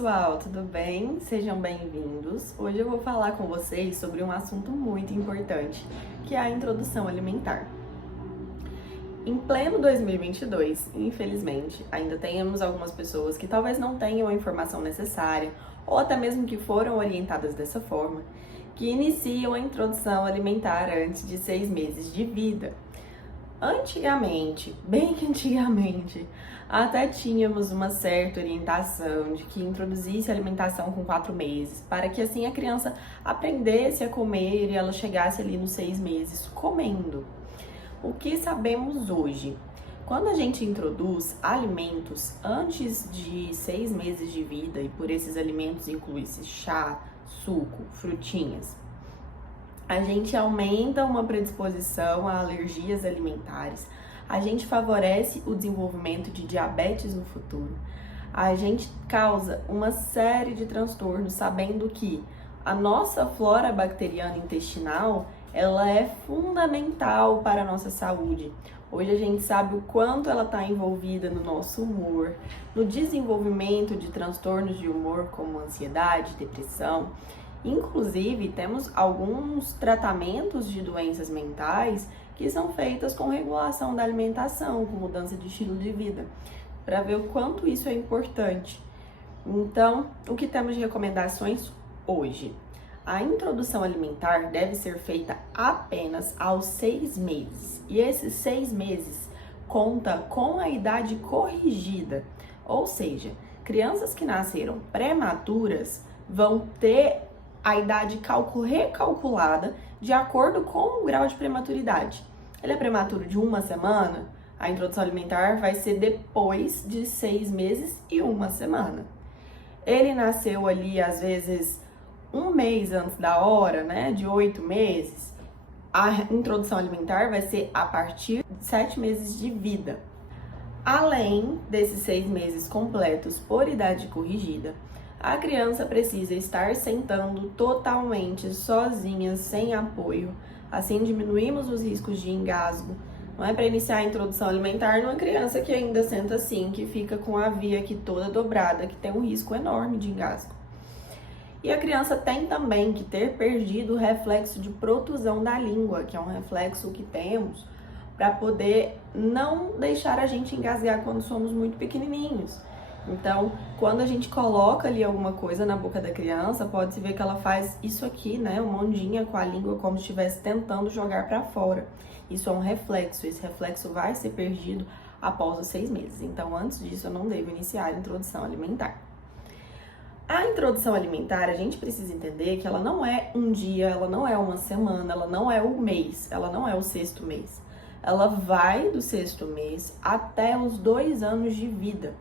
pessoal, tudo bem? Sejam bem-vindos. Hoje eu vou falar com vocês sobre um assunto muito importante, que é a introdução alimentar. Em pleno 2022, infelizmente, ainda temos algumas pessoas que talvez não tenham a informação necessária, ou até mesmo que foram orientadas dessa forma, que iniciam a introdução alimentar antes de 6 meses de vida. Antigamente, bem que antigamente, até tínhamos uma certa orientação de que introduzisse a alimentação com 4 meses, para que assim a criança aprendesse a comer e ela chegasse ali nos 6 meses comendo. O que sabemos hoje? Quando a gente introduz alimentos antes de 6 meses de vida, e por esses alimentos inclui-se chá, suco, frutinhas, a gente aumenta uma predisposição a alergias alimentares, a gente favorece o desenvolvimento de diabetes no futuro, a gente causa uma série de transtornos, sabendo que a nossa flora bacteriana intestinal, ela é fundamental para a nossa saúde. Hoje a gente sabe o quanto ela está envolvida no nosso humor, no desenvolvimento de transtornos de humor como ansiedade, depressão. Inclusive, temos alguns tratamentos de doenças mentais que são feitas com regulação da alimentação, com mudança de estilo de vida, para ver o quanto isso é importante. Então, o que temos de recomendações hoje? A introdução alimentar deve ser feita apenas aos 6 meses, e esses 6 meses conta com a idade corrigida, ou seja, crianças que nasceram prematuras vão ter a idade recalculada de acordo com o grau de prematuridade. Ele é prematuro de 1 semana, a introdução alimentar vai ser depois de 6 meses e 1 semana. Ele nasceu ali, às vezes, 1 mês antes da hora, né, de 8 meses, a introdução alimentar vai ser a partir de 7 meses de vida. Além desses 6 meses completos por idade corrigida, a criança precisa estar sentando totalmente sozinha, sem apoio. Assim diminuímos os riscos de engasgo. Não é para iniciar a introdução alimentar numa criança que ainda senta assim, que fica com a via aqui toda dobrada, que tem um risco enorme de engasgo. E a criança tem também que ter perdido o reflexo de protusão da língua, que é um reflexo que temos para poder não deixar a gente engasgar quando somos muito pequenininhos. Então, quando a gente coloca ali alguma coisa na boca da criança, pode-se ver que ela faz isso aqui, né? Uma ondinha com a língua, como se estivesse tentando jogar para fora. Isso é um reflexo, esse reflexo vai ser perdido após os 6 meses. Então, antes disso, eu não devo iniciar a introdução alimentar. A introdução alimentar, a gente precisa entender que ela não é um dia, ela não é uma semana, ela não é um mês, ela não é o 6º mês. Ela vai do 6º mês até os 2 anos de vida.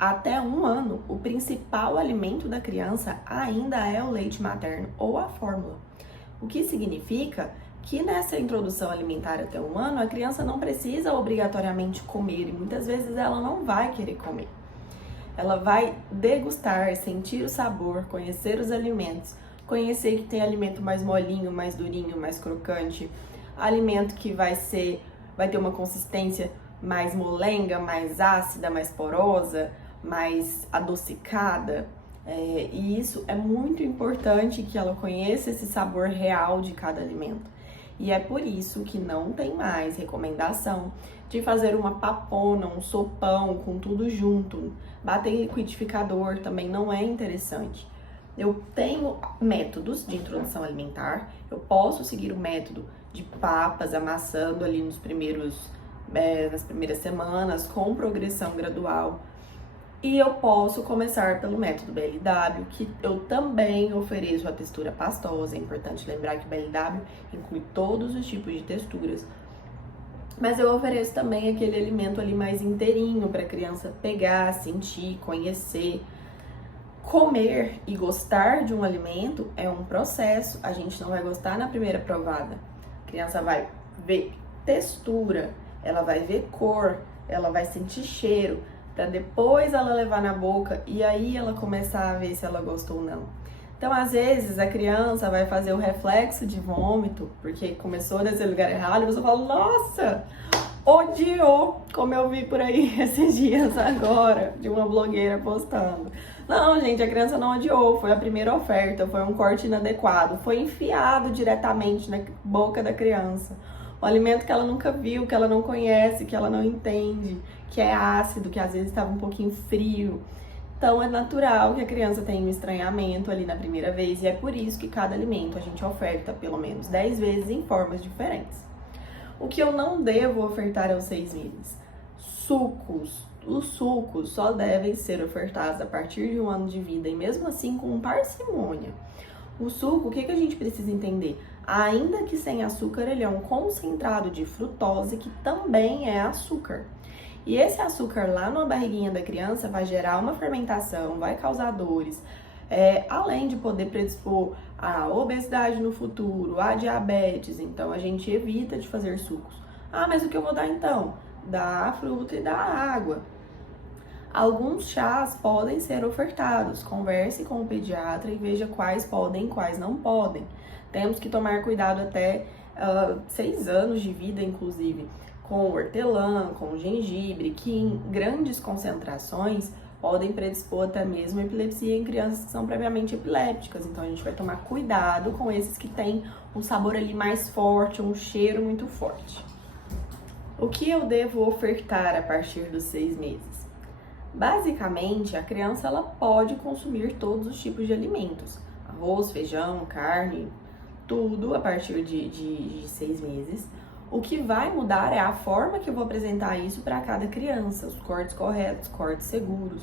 Até 1 ano, o principal alimento da criança ainda é o leite materno ou a fórmula. O que significa que nessa introdução alimentar até 1 ano, a criança não precisa obrigatoriamente comer e muitas vezes ela não vai querer comer. Ela vai degustar, sentir o sabor, conhecer os alimentos, conhecer que tem alimento mais molinho, mais durinho, mais crocante, alimento que vai ter uma consistência mais molenga, mais ácida, mais porosa, mais adocicada, e isso é muito importante que ela conheça esse sabor real de cada alimento. E é por isso que não tem mais recomendação de fazer uma papona, um sopão com tudo junto. Bater em liquidificador também não é interessante. Eu tenho métodos de introdução alimentar, eu posso seguir o método de papas, amassando ali nas primeiras semanas, com progressão gradual. E eu posso começar pelo método BLW, que eu também ofereço a textura pastosa. É importante lembrar que o BLW inclui todos os tipos de texturas. Mas eu ofereço também aquele alimento ali mais inteirinho para a criança pegar, sentir, conhecer. Comer e gostar de um alimento é um processo. A gente não vai gostar na primeira provada. A criança vai ver textura, ela vai ver cor, ela vai sentir cheiro, para depois ela levar na boca e aí ela começar a ver se ela gostou ou não. Então, às vezes, a criança vai fazer o reflexo de vômito, porque começou nesse lugar errado, e você fala, nossa, odiou, como eu vi por aí esses dias agora, de uma blogueira postando. Não, gente, a criança não odiou, foi a primeira oferta, foi um corte inadequado, foi enfiado diretamente na boca da criança. Um alimento que ela nunca viu, que ela não conhece, que ela não entende, que é ácido, que às vezes estava um pouquinho frio. Então é natural que a criança tenha um estranhamento ali na primeira vez, e é por isso que cada alimento a gente oferta pelo menos 10 vezes em formas diferentes. O que eu não devo ofertar aos 6 meses? Sucos. Os sucos só devem ser ofertados a partir de 1 ano de vida, e mesmo assim com parcimônia. O suco, o que a gente precisa entender? Ainda que sem açúcar, ele é um concentrado de frutose, que também é açúcar. E esse açúcar lá na barriguinha da criança vai gerar uma fermentação, vai causar dores, além de poder predispor à obesidade no futuro, à diabetes. Então a gente evita de fazer sucos. Ah, mas o que eu vou dar então? Dá a fruta e dá a água. Alguns chás podem ser ofertados. Converse com o pediatra e veja quais podem e quais não podem. Temos que tomar cuidado até 6 anos de vida, inclusive, com hortelã, com gengibre, que em grandes concentrações podem predispor até mesmo epilepsia em crianças que são previamente epilépticas. Então a gente vai tomar cuidado com esses que têm um sabor ali mais forte, um cheiro muito forte. O que eu devo ofertar a partir dos 6 meses? Basicamente, a criança ela pode consumir todos os tipos de alimentos. Arroz, feijão, carne, tudo a partir de 6 meses. O que vai mudar é a forma que eu vou apresentar isso para cada criança, os cortes corretos, cortes seguros.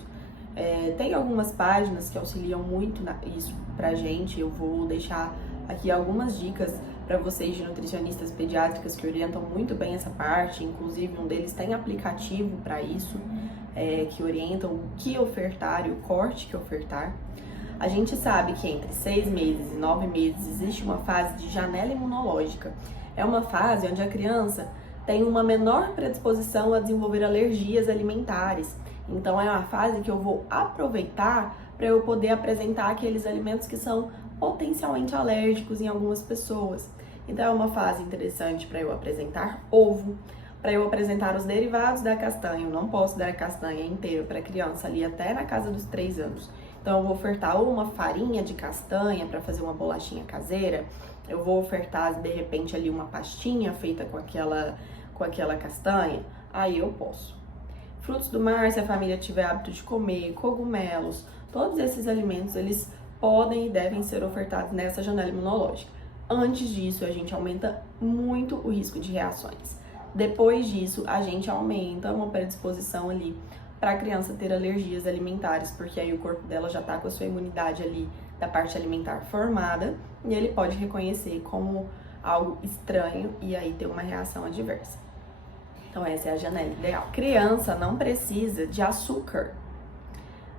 Tem algumas páginas que auxiliam muito isso pra gente. Eu vou deixar aqui algumas dicas para vocês de nutricionistas pediátricas que orientam muito bem essa parte. Inclusive, um deles tem aplicativo para isso, que orientam o que ofertar e o corte que ofertar. A gente sabe que entre 6 meses e 9 meses existe uma fase de janela imunológica. É uma fase onde a criança tem uma menor predisposição a desenvolver alergias alimentares. Então é uma fase que eu vou aproveitar para eu poder apresentar aqueles alimentos que são potencialmente alérgicos em algumas pessoas. Então é uma fase interessante para eu apresentar ovo, para eu apresentar os derivados da castanha. Eu não posso dar a castanha inteira para a criança ali até na casa dos 3 anos. Então eu vou ofertar ou uma farinha de castanha para fazer uma bolachinha caseira. Eu vou ofertar, de repente, ali uma pastinha feita com aquela castanha. Aí eu posso. Frutos do mar, se a família tiver hábito de comer, cogumelos, todos esses alimentos, eles podem e devem ser ofertados nessa janela imunológica. Antes disso, a gente aumenta muito o risco de reações. Depois disso, a gente aumenta uma predisposição ali para a criança ter alergias alimentares, porque aí o corpo dela já está com a sua imunidade ali da parte alimentar formada e ele pode reconhecer como algo estranho e aí ter uma reação adversa. Então essa é a janela ideal. Criança não precisa de açúcar.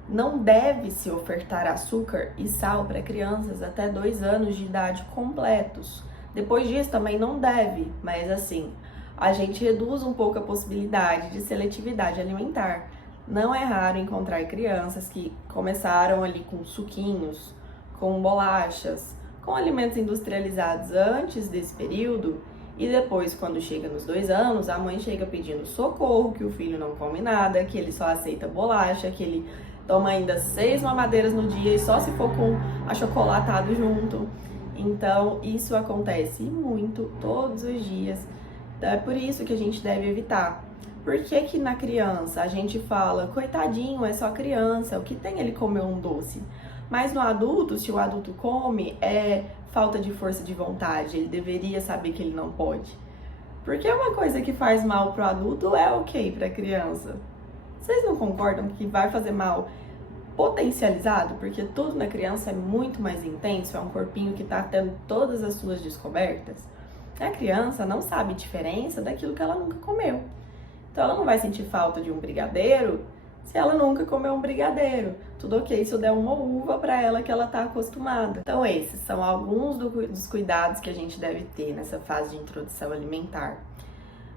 Não deve se ofertar açúcar e sal para crianças até 2 anos de idade completos. Depois disso também não deve, mas assim, a gente reduz um pouco a possibilidade de seletividade alimentar. Não é raro encontrar crianças que começaram ali com suquinhos, com bolachas, com alimentos industrializados antes desse período e depois, quando chega nos 2 anos, a mãe chega pedindo socorro, que o filho não come nada, que ele só aceita bolacha, que ele toma ainda 6 mamadeiras no dia e só se for com achocolatado junto. Então, isso acontece muito, todos os dias. Então, é por isso que a gente deve evitar. Por que na criança a gente fala, coitadinho, é só criança, o que tem ele comer um doce? Mas no adulto, se o adulto come, é falta de força de vontade, ele deveria saber que ele não pode. Porque uma coisa que faz mal pro adulto é ok pra criança. Vocês não concordam que vai fazer mal potencializado? Porque tudo na criança é muito mais intenso, é um corpinho que tá tendo todas as suas descobertas. A criança não sabe diferença daquilo que ela nunca comeu. Então ela não vai sentir falta de um brigadeiro se ela nunca comeu um brigadeiro. Tudo ok se eu der uma uva para ela que ela tá acostumada. Então esses são alguns dos cuidados que a gente deve ter nessa fase de introdução alimentar.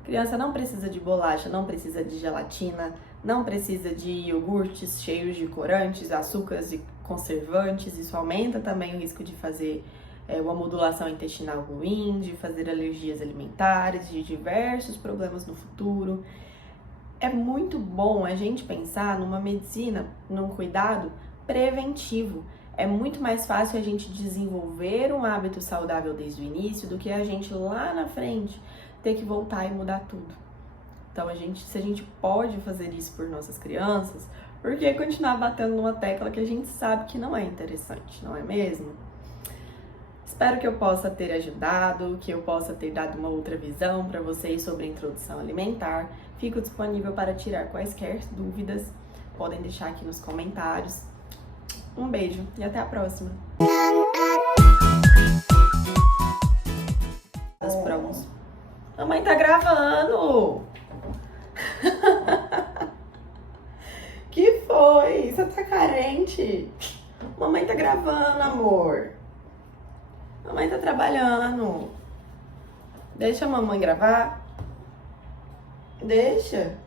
A criança não precisa de bolacha, não precisa de gelatina, não precisa de iogurtes cheios de corantes, açúcares e conservantes. Isso aumenta também o risco de fazer uma modulação intestinal ruim, de fazer alergias alimentares, de diversos problemas no futuro. É muito bom a gente pensar numa medicina, num cuidado preventivo. É muito mais fácil a gente desenvolver um hábito saudável desde o início do que a gente lá na frente ter que voltar e mudar tudo. Então, se a gente pode fazer isso por nossas crianças, por que continuar batendo numa tecla que a gente sabe que não é interessante, não é mesmo? Espero que eu possa ter ajudado, que eu possa ter dado uma outra visão para vocês sobre a introdução alimentar. Fico disponível para tirar quaisquer dúvidas. Podem deixar aqui nos comentários. Um beijo e até a próxima. Prontos. Mamãe tá gravando! Que foi? Você tá carente? Mamãe tá gravando, amor. Mamãe tá trabalhando. Deixa a mamãe gravar. Deixa.